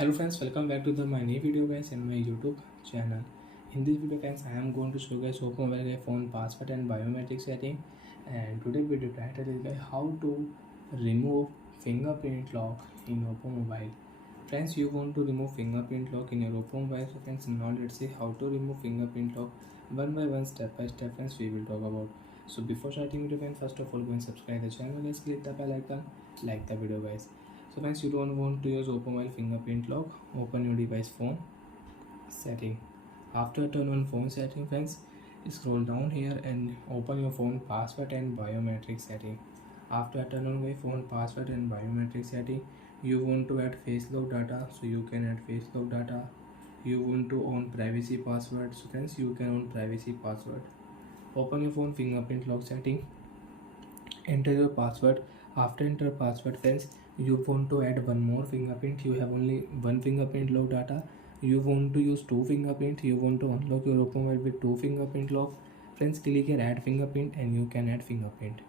Hello friends, welcome back to my new video guys in my YouTube channel. In this video guys, I am going to show guys oppo phone password and biometric setting. And today video title is guys how to remove fingerprint lock in oppo mobile. Friends, you want to remove fingerprint lock in your oppo mobile. So friends, now let's see how to remove fingerprint lock one by one, step by step. Friends, we will talk about. So before starting video guys, first of all go and subscribe the channel guys, click the bell icon, like the video guys. So friends, you don't want to use oppo mobile fingerprint lock, open your device phone setting. After turn on phone setting friends, scroll down here and open your phone password and biometric setting. After turn on my phone password and biometric setting, you want to add face lock data, so you can add face lock data. You want to own privacy password, so friends you can own privacy password. Open your phone fingerprint lock setting, enter your password. After enter password friends, you want to add one more fingerprint. You have only one fingerprint lock data. You want to use two fingerprint. You want to unlock your oppo mobile with two fingerprint lock. Friends, click here add fingerprint and you can add fingerprint.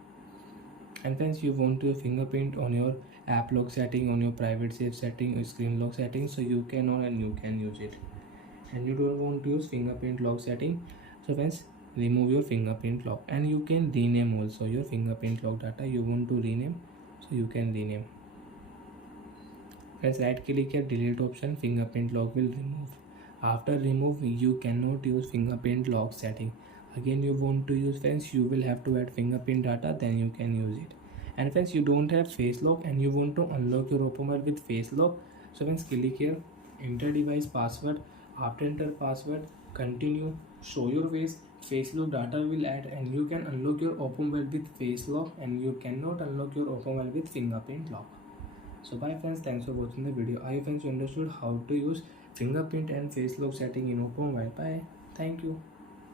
And friends, you want to use fingerprint on your app lock setting, on your private safe setting, or screen lock setting, so you can on and you can use it. And you don't want to use fingerprint lock setting, so friends remove your fingerprint lock. And you can rename also your fingerprint lock data. You want to rename, so you can rename. Friends, right click here delete option, fingerprint lock will remove. After remove, you cannot use fingerprint lock setting. Again you want to use, friends you will have to add fingerprint data, then you can use it. And friends, you don't have face lock and you want to unlock your oppo mobile with face lock, so friends click here enter device password. After enter password, continue, show your face lock data will add and you can unlock your oppo mobile with face lock, and you cannot unlock your oppo mobile with fingerprint lock. So bye friends, thanks for watching the video. I hope friends you understood how to use fingerprint and face lock setting in oppo mobile. Bye, thank you.